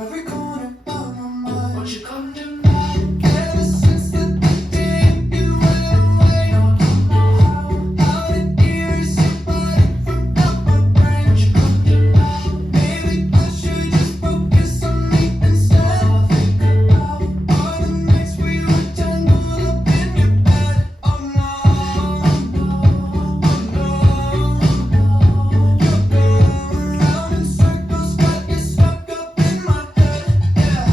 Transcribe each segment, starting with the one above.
every corner of my mind. Won't you come tonight? Ever since the day you went away, I don't know how to erase your body from out my brain. Won't you come tonight? Maybe I should just focus on me instead. All I think about are the nights we were tangled up in your bed. Oh no, oh no, oh no. You're going round in circles, got you stuck up in my head. Yeah,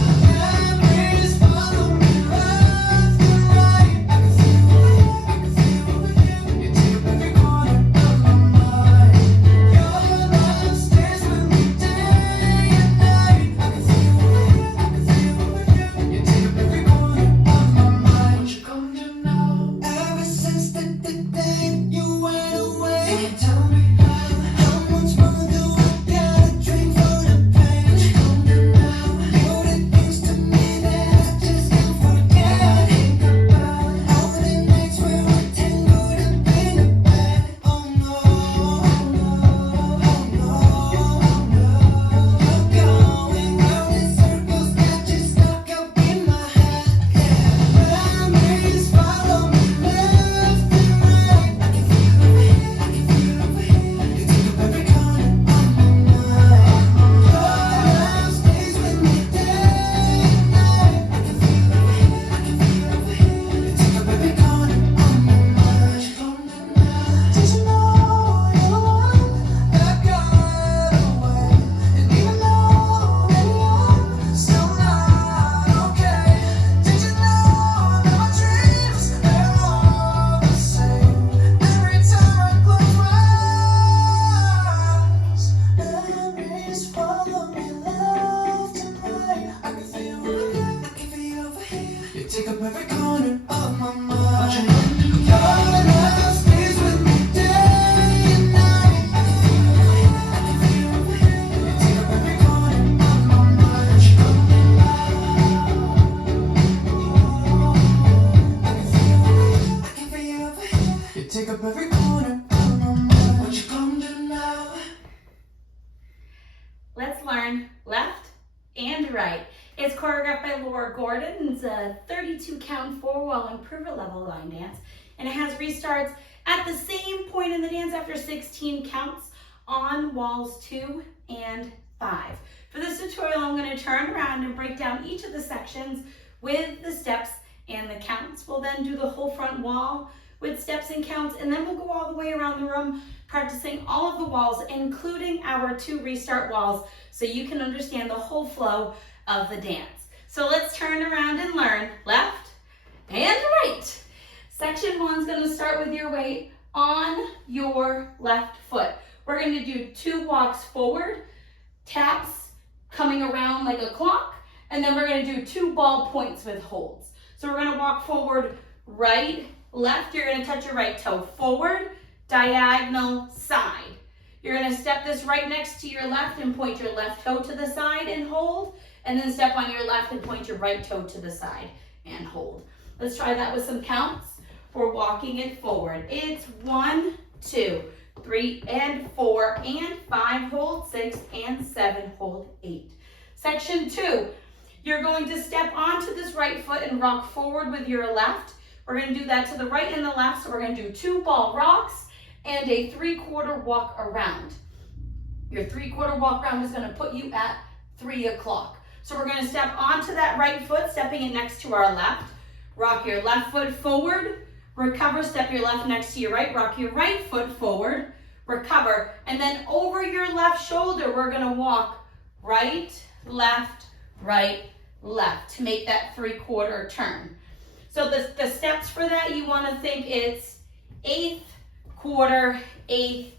memories follow me left and right. I can feel it, you take up every corner of my mind. Your love stays with me day and night. I can feel it, you take up every corner of my mind. Won't you come to now? Ever since the day you went away, tell me how much more do I gotta drink for the pain? Won't you come to now? You did things to me that I just can't forget. Think about all the nights we were tangled up in the bed. Oh no, oh no, oh no, oh no. You're going round in circles, got you stuck up in my head. Yeah, memories follow me left and right. I can feel it, I can feel it. You take up every corner of my mind. Your love stays with me day and night. I can feel it, I can feel it. You take up every corner of my mind. You come to now. Did you know you're the one that got away? And even though that you're still not okay, did you know that my dreams they're all the same? Every time I close my eyes, memories follow me left and right. I can feel it, I can feel it. You take up every corner of my mind. Your love stays with me day and night. I can feel it, you take up every corner of my mind. You come to I can feel it, you take up every corner of my mind. Won't you come to now? Let's learn left and right. It's choreographed by Laura Gordon. It's a 32 count 4-wall improver level line dance. And it has restarts at the same point in the dance after 16 counts on walls 2 and 5. For this tutorial, I'm going to turn around and break down each of the sections with the steps and the counts. We'll then do the whole front wall with steps and counts, and then we'll go all the way around the room practicing all of the walls, including our 2 restart walls, so you can understand the whole flow of the dance. So let's turn around and learn left and right. Section 1 is going to start with your weight on your left foot. We're going to do 2 walks forward, taps coming around like a clock, and then we're going to do 2 ball points with holds. So we're going to walk forward, right, left. You're going to touch your right toe forward, diagonal, side. You're going to step this right next to your left and point your left toe to the side and hold, and then step on your left and point your right toe to the side and hold. Let's try that with some counts. We're walking it forward. It's 1, 2, 3, and 4, and 5, hold 6, and 7, hold 8. Section 2, you're going to step onto this right foot and rock forward with your left. We're going to do that to the right and the left, so we're going to do 2 ball rocks and a 3/4 walk around. Your 3/4 walk around is going to put you at 3 o'clock. So we're going to step onto that right foot, stepping it next to our left. Rock your left foot forward, recover, step your left next to your right, rock your right foot forward, recover, and then over your left shoulder, we're going to walk right, left, to make that 3/4 turn. So the steps for that, you want to think it's 1/8, 1/4, 1/8,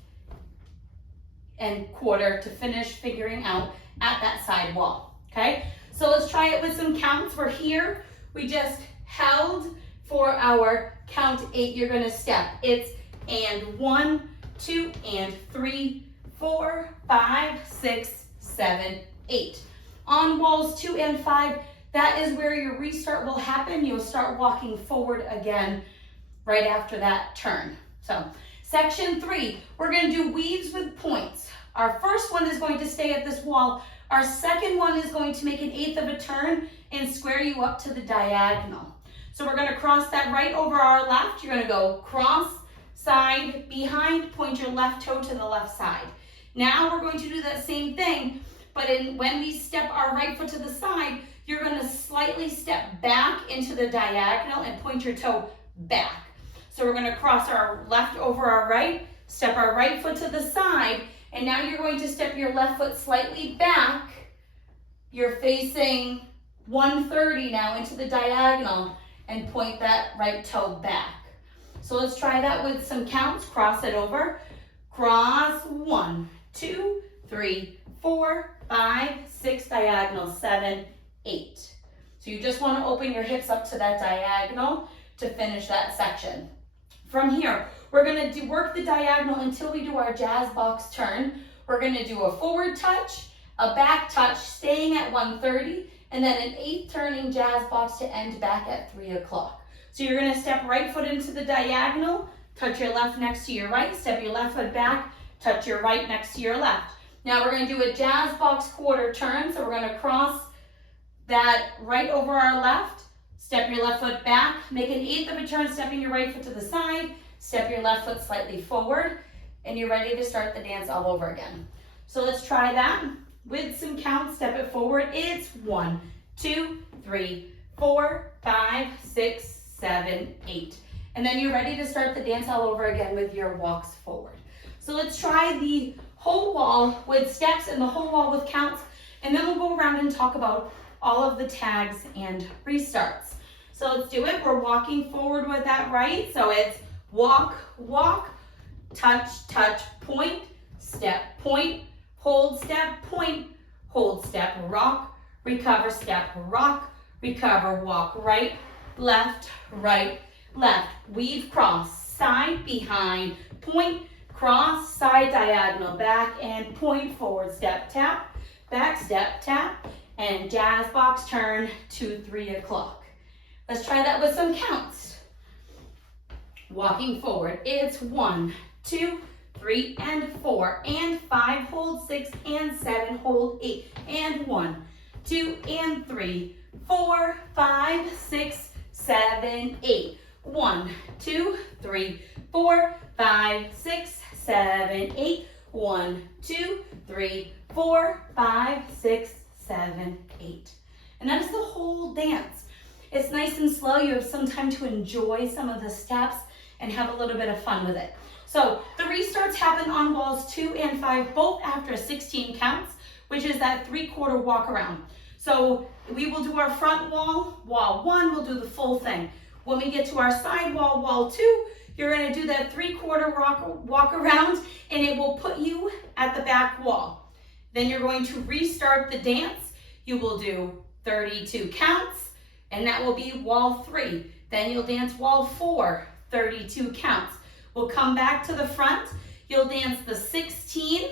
and 1/4 to finish figuring out at that side wall, okay? So let's try it with some counts. We're here, we just held for our count 8. You're going to step. It's and 1, 2, and 3, 4, 5, 6, 7, 8. On walls 2 and 5, that is where your restart will happen. You'll start walking forward again right after that turn. So section 3, we're going to do weaves with points. Our first one is going to stay at this wall Our second one is going to make an eighth of a turn and square you up to the diagonal. So we're going to cross that right over our left. You're going to go cross, side, behind, point your left toe to the left side. Now we're going to do that same thing, but when we step our right foot to the side, you're going to slightly step back into the diagonal and point your toe back. So we're going to cross our left over our right, step our right foot to the side, and now you're going to step your left foot slightly back. You're facing 130 now into the diagonal and point that right toe back. So let's try that with some counts. Cross it over. Cross 1, 2, 3, 4, 5, 6, diagonal 7, 8. So you just want to open your hips up to that diagonal to finish that section. From here, we're going to work the diagonal until we do our jazz box turn. We're going to do a forward touch, a back touch, staying at 130, and then an 8 turning jazz box to end back at 3 o'clock. So you're going to step right foot into the diagonal, touch your left next to your right, step your left foot back, touch your right next to your left. Now we're going to do a jazz box quarter turn, so we're going to cross that right over our left, step your left foot back, make an eighth of a turn, stepping your right foot to the side, step your left foot slightly forward, and you're ready to start the dance all over again. So let's try that with some counts. Step it forward. It's 1, 2, 3, 4, 5, 6, 7, 8. And then you're ready to start the dance all over again with your walks forward. So let's try the whole wall with steps and the whole wall with counts, and then we'll go around and talk about all of the tags and restarts. So let's do it. We're walking forward with that right. So it's walk, walk, touch, touch, point, step, point, hold, step, point, hold, step, rock, recover, step, rock, recover, walk, right, left, weave, cross, side, behind, point, cross, side, diagonal, back, and point, forward, step, tap, back, step, tap, and jazz box turn to 3 o'clock. Let's try that with some counts. Walking forward, it's 1, 2, 3, and 4, and 5, hold 6, and 7, hold 8, and 1, 2, and 3, 4, 5, 6, 7, 8. 1, 2, 3, 4, 5, 6, 7, 8. 1, 2, 3, 4, 5, 6, 7, 8. And that is the whole dance. It's nice and slow. You have some time to enjoy some of the steps and have a little bit of fun with it. So the restarts happen on walls 2 and 5, both after 16 counts, which is that 3/4 walk around. So we will do our front wall, wall 1, we'll do the full thing. When we get to our side wall, wall 2, you're going to do that 3/4 walk around, and it will put you at the back wall. Then you're going to restart the dance. You will do 32 counts, and that will be wall 3. Then you'll dance wall 4, 32 counts. We'll come back to the front. You'll dance the 16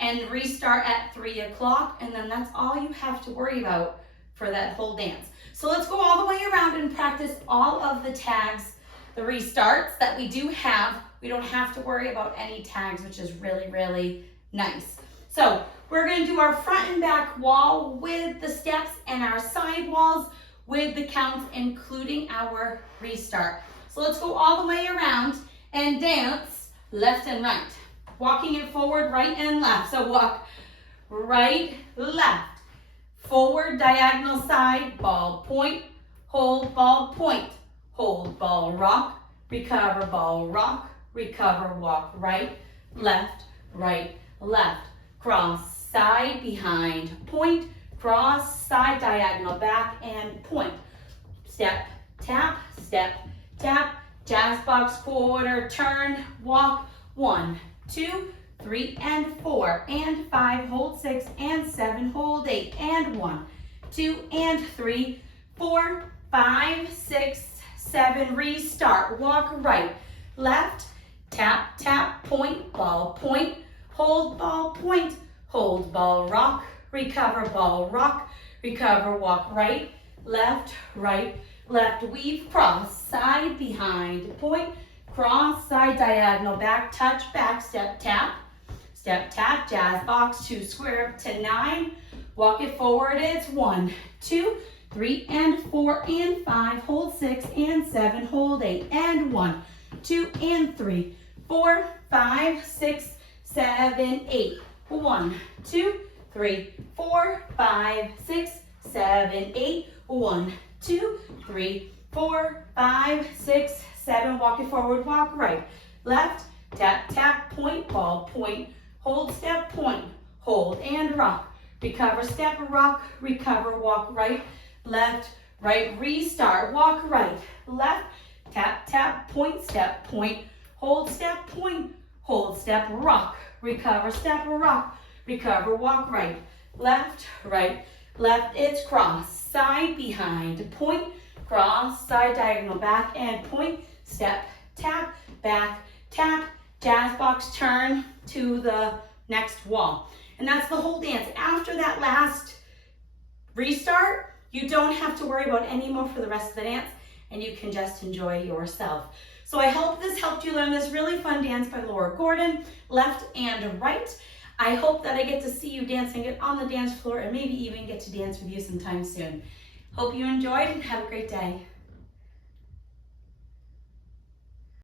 and restart at 3 o'clock, and then that's all you have to worry about for that whole dance. So let's go all the way around and practice all of the tags, the restarts that we do have. We don't have to worry about any tags, which is really, really nice. So we're going to do our front and back wall with the steps and our side walls with the counts, including our restart. So let's go all the way around and dance left and right. Walking it forward, right and left. So walk right, left, forward, diagonal side, ball, point, hold, ball, point, hold, ball, rock, recover, ball, rock, recover, walk, right, left, cross, side, behind, point, cross, side, diagonal, back, and point. Step, tap, jazz box quarter, turn, walk, 1, 2, 3, and 4, and 5, hold 6, and 7, hold 8, and 1, 2, and 3, 4, 5, 6, 7, restart, walk right, left, tap, point, hold, ball, point, hold, ball, rock, recover, walk right, left, weave, cross, side, behind, point, cross, side, diagonal, back, touch, back, step, tap, jazz box to square up to 9, Walk it forward. It's 1, 2, 3, and 4, and 5. Hold 6 and 7. Hold 8, and 1, 2, and 3, 4, 5, 6, 7, 8. 1, 2, 3, 4, 5, 6, 7, 8. 1, 2, 3, 4, 5, 6, 7. Walk it forward. Walk right. Left. Tap, tap, point, ball, point. Hold, step, point. Hold and rock. Recover, step, rock, recover, walk right, left, right, restart, walk right, left, tap, tap, point, step, point, hold, step, point, hold, step, rock, recover, step, rock, recover, walk right, left, it's cross, side, behind, point, cross, side, diagonal, back, and point, step, tap, back, tap, jazz box, turn to the next wall. And that's the whole dance. After that last restart, you don't have to worry about any more for the rest of the dance, and you can just enjoy yourself. So I hope this helped you learn this really fun dance by Laura Gordon, left and right. I hope that I get to see you dancing it on the dance floor and maybe even get to dance with you sometime soon. Hope you enjoyed and have a great day.